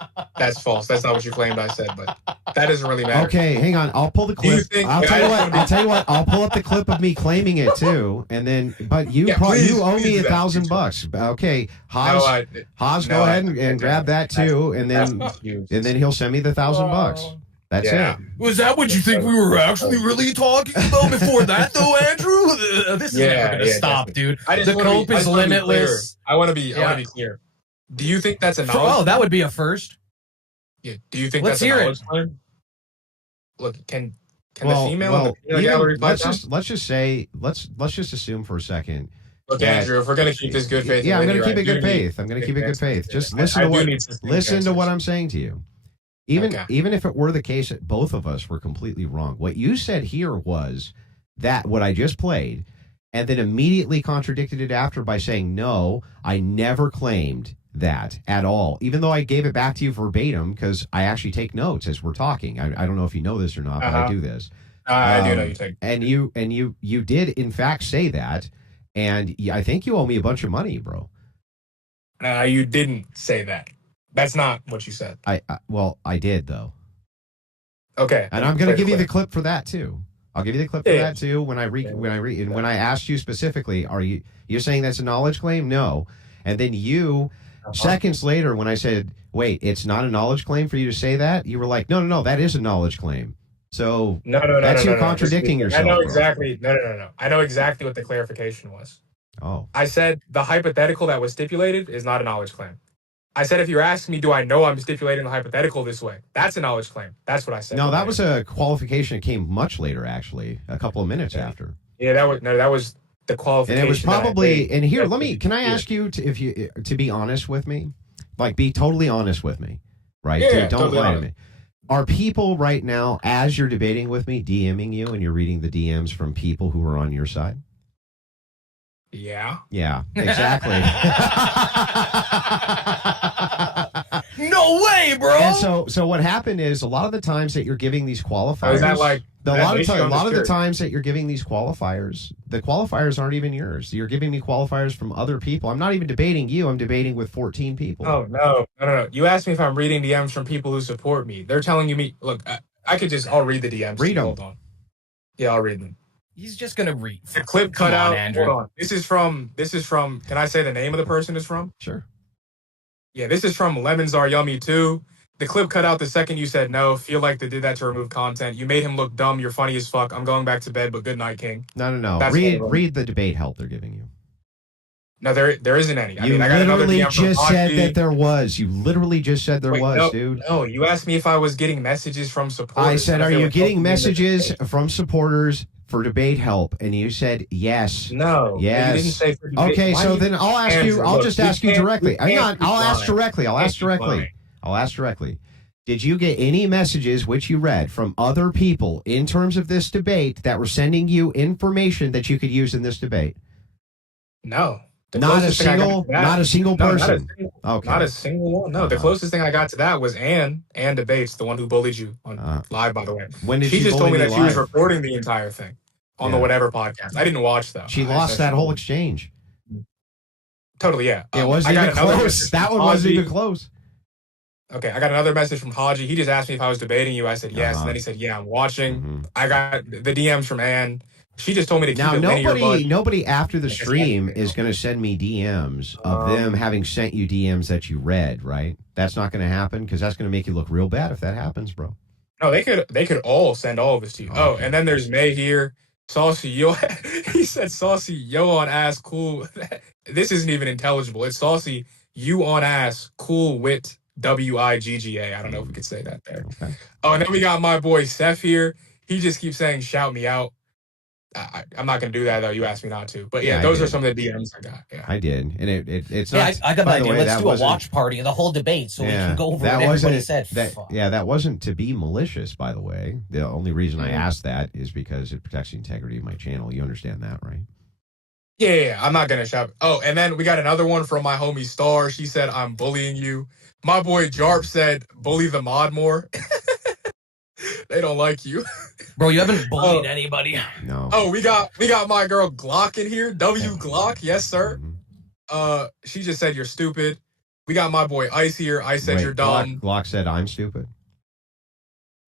false. That's not what you claimed I said, but that doesn't really matter. Okay, hang on. I'll pull the clip. I'll tell you what. I'll pull up the clip of me claiming it too, and then. But you you owe me $1,000. Okay, Haas, go ahead and grab that too, and then he'll send me the $1,000. That's it. Was that what you think we were actually really talking about before that, though, Andrew? This is never going to stop, dude. The cope is limitless. I want to be clear. Do you think that's a knowledge? Oh, that would be a first. Yeah. Do you think that's a knowledge claim? Look, can the female in the gallery let's just assume for a second. Look, Andrew, if we're going to keep this good faith, I'm going to keep it good faith. I'm going to keep it good faith. Just listen to what I'm saying to you. Even if it were the case that both of us were completely wrong, what you said here was that what I just played, and then immediately contradicted it after by saying, no, I never claimed that at all, even though I gave it back to you verbatim because I actually take notes as we're talking. I don't know if you know this or not, but I do this. I do know you take. And you did in fact say that, and I think you owe me a bunch of money, bro. You didn't say that. That's not what you said. I did though. Okay. And I'm going to give you the clip for that too. I'll give you the clip for that too. When I asked you specifically, you're saying that's a knowledge claim? No. And then seconds later, when I said, wait, it's not a knowledge claim for you to say that, you were like, no, that is a knowledge claim. So that's you contradicting yourself. I know exactly. No. I know exactly what the clarification was. Oh. I said the hypothetical that was stipulated is not a knowledge claim. I said, if you're asking me, do I know I'm stipulating the hypothetical this way? That's a knowledge claim. That's what I said. No, that was a qualification that came much later, actually, a couple of minutes after. Yeah, that was the qualification. And it was probably, and here, can I ask you to be honest with me? Like, be totally honest with me, right? Yeah, don't totally lie to me. Are people right now, as you're debating with me, DMing you and you're reading the DMs from people who are on your side? Yeah. Yeah, exactly. No way, bro. And so what happened is a lot of the times that you're giving these qualifiers, is that like a lot of the times that you're giving these qualifiers, the qualifiers aren't even yours. You're giving me qualifiers from other people. I'm not even debating you. I'm debating with 14 people. Oh, no. You asked me if I'm reading DMs from people who support me. They're telling me, look, I'll read the DMs. Read them. Hold on. Yeah, I'll read them. He's just gonna read. The clip cut out. Andrew. Hold on. This is from. Can I say the name of the person it's from? Sure. Yeah, this is from Lemons Are Yummy Too. The clip cut out the second you said no. Feel like they did that to remove content. You made him look dumb. You're funny as fuck. I'm going back to bed, but good night, King. No. Read the debate help they're giving you. No, there isn't any. I got literally just said that there was. You literally just said there was, dude. No, you asked me if I was getting messages from supporters. I said, are you getting messages from supporters for debate help? And you said yes. No. Yes. You didn't say for debate. Okay, so then I'll ask you. I'll just ask you directly. I'll ask directly. Did you get any messages which you read from other people in terms of this debate that were sending you information that you could use in this debate? No. Not a single person. Okay. Not a single one. No, the closest thing I got to that was Ann Debates, the one who bullied you on live, by the way. When did she just told me that she was recording the entire thing on the whatever podcast. I didn't watch though. She lost that whole exchange. Totally, yeah. It wasn't even close. That one wasn't even close. Okay, I got another message from Haji. He just asked me if I was debating you. I said yes, and then he said, "Yeah, I'm watching." Mm-hmm. I got the DMs from Ann. She just told me to keep it linear. Nobody after the stream is going to send me DMs of them having sent you DMs that you read, right? That's not going to happen because that's going to make you look real bad if that happens, bro. No, they could all send all of this to you. Oh, and then there's May here. Saucy yo, he said saucy yo on ass cool. This isn't even intelligible. It's saucy you on ass cool wit WIGGA. I don't know if we could say that there. Okay. Oh, and then we got my boy Seth here. He just keeps saying shout me out. I'm not going to do that, though. You asked me not to. But, yeah those are some of the DMs I got. Yeah. I did. And it's not... I got an idea. Let's do a watch party of the whole debate so we can go over what everybody said. That wasn't to be malicious, by the way. The only reason I asked that is because it protects the integrity of my channel. You understand that, right? Yeah. I'm not going to shout. Oh, and then we got another one from my homie Star. She said, I'm bullying you. My boy Jarp said, bully the mod more. They don't like you. Bro, you haven't bullied anybody. No. Oh, we got my girl Glock in here. Glock, yes, sir. Mm-hmm. She just said you're stupid. We got my boy Ice here. I said you're dumb. Glock said I'm stupid.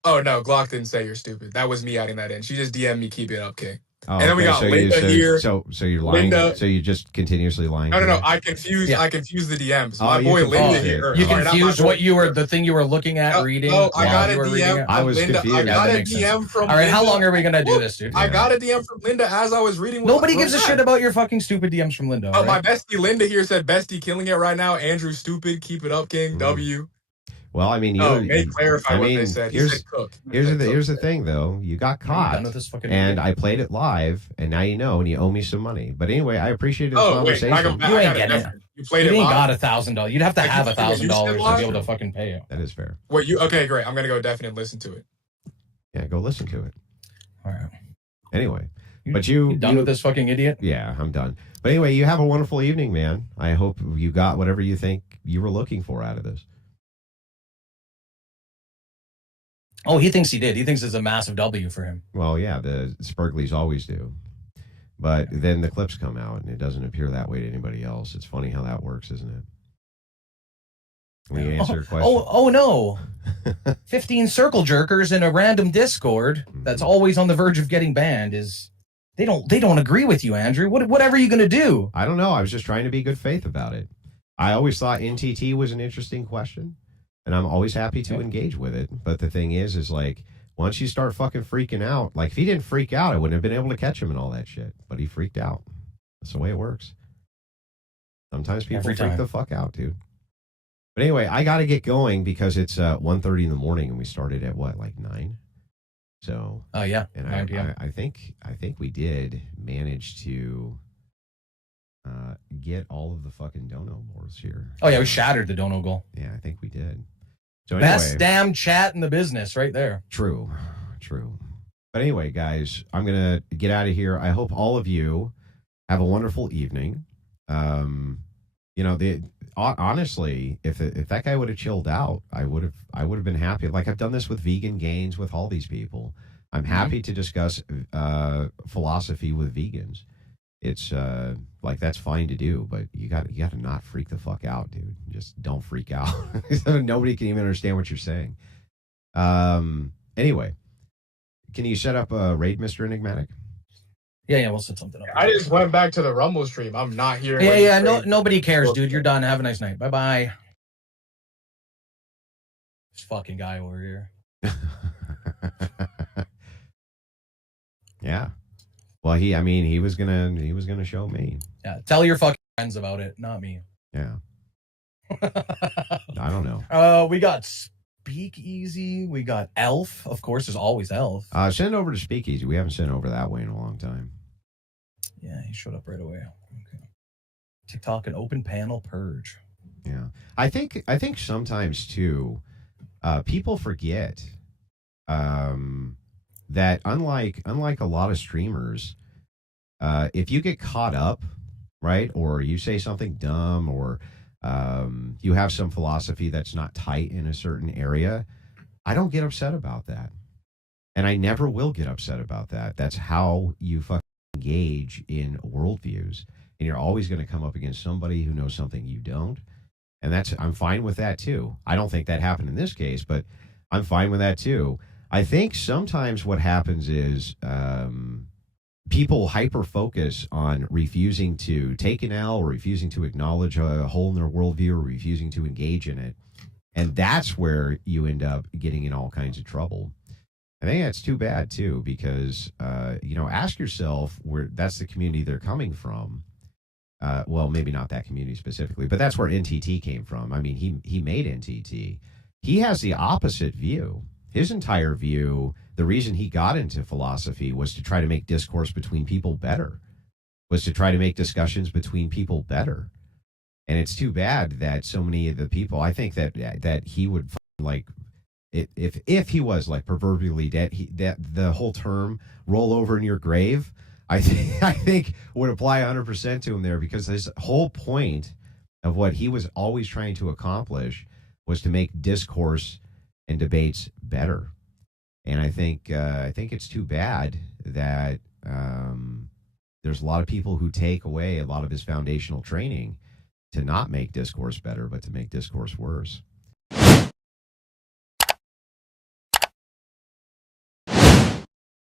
Oh no, Glock didn't say you're stupid. That was me adding that in. She just DM'd me, keep it up, King. Oh, and then we got Linda here. So you're lying. Linda. So you're just continuously lying. No. I confused the DMs. My boy Linda here. You confused the thing you were looking at reading. Oh, I got a DM. I was Linda. confused. I got a DM from. All right, how long are we gonna do this, dude? I got a DM from Linda as I was reading. Nobody gives a shit about your fucking stupid DMs from Linda. Oh, my bestie Linda here said, "Bestie killing it right now." Andrew stupid. Keep it up, King. W. Well, I mean, may clarify what they said. Said cook. Here's the thing, though. You got caught, and I played it live, and now you know, and you owe me some money. But anyway, I appreciate this conversation. You ain't getting it. You played it. You ain't got $1,000. You'd have to have $1,000 to be able to fucking pay it. That is fair. Wait, okay, great. I'm gonna go definitely listen to it. Yeah, go listen to it. All right. Anyway, but you done with this fucking idiot? Yeah, I'm done. But anyway, you have a wonderful evening, man. I hope you got whatever you think you were looking for out of this. Oh, he thinks he did. He thinks it's a massive W for him. Well, yeah, the Spurgleys always do. But then the clips come out, and it doesn't appear that way to anybody else. It's funny how that works, isn't it? When you answer a question. Oh, no. 15 circle jerkers in a random Discord that's always on the verge of getting banned is... They don't agree with you, Andrew. Whatever are you going to do? I don't know. I was just trying to be good faith about it. I always thought NTT was an interesting question. And I'm always happy to engage with it. But the thing is like, once you start fucking freaking out, like if he didn't freak out, I wouldn't have been able to catch him and all that shit. But he freaked out. That's the way it works. Sometimes people freak the fuck out, dude. But anyway, I got to get going because it's 1:30 in the morning and we started at what, like 9? So. Oh, yeah. And I think we did manage to get all of the fucking dono boards here. Oh, yeah, we shattered the dono goal. Yeah, I think we did. So anyway, best damn chat in the business right there. True. But anyway, guys, I'm going to get out of here. I hope all of you Have a wonderful evening. Honestly, if that guy would have chilled out, I would have been happy. Like I've done this with Vegan Gains with all these people. I'm happy to discuss philosophy with vegans. It's like that's fine to do, but you got to not freak the fuck out, dude. Just don't freak out. Nobody can even understand what you're saying. Anyway, can you set up a raid, Mr. Enigmatic? Yeah, we'll set something up. I just went back to the Rumble stream. I'm not hearing. Yeah. Nobody cares, dude. You're done. Have a nice night. Bye bye. This fucking guy over here. Yeah. Well, he was gonna show me. Yeah. Tell your fucking friends about it, not me. Yeah. I don't know. We got Speakeasy. We got Elf. Of course, there's always Elf. Send over to Speakeasy. We haven't sent over that way in a long time. Yeah, he showed up right away. Okay. TikTok and open panel purge. Yeah. I think sometimes too, people forget that unlike a lot of streamers, if you get caught up, right, or you say something dumb, or you have some philosophy that's not tight in a certain area, I don't get upset about that. And I never will get upset about that. That's how you fucking engage in worldviews. And you're always going to come up against somebody who knows something you don't. And I'm fine with that too. I don't think that happened in this case, but I'm fine with that too. I think sometimes what happens is people hyper focus on refusing to take an L, or refusing to acknowledge a hole in their worldview, or refusing to engage in it. And that's where you end up getting in all kinds of trouble. I think that's too bad too, because ask yourself where that's the community they're coming from. Well, maybe not that community specifically, but that's where NTT came from. I mean, he made NTT. He has the opposite view. His entire view, the reason he got into philosophy was to try to make discourse between people better, was to try to make discussions between people better. And it's too bad that so many of the people, I think that he would like, if he was like proverbially dead, that the whole term "roll over in your grave," I think would apply 100% to him there, because his whole point of what he was always trying to accomplish was to make discourse and debates better. And I think it's too bad that there's a lot of people who take away a lot of his foundational training to not make discourse better, but to make discourse worse.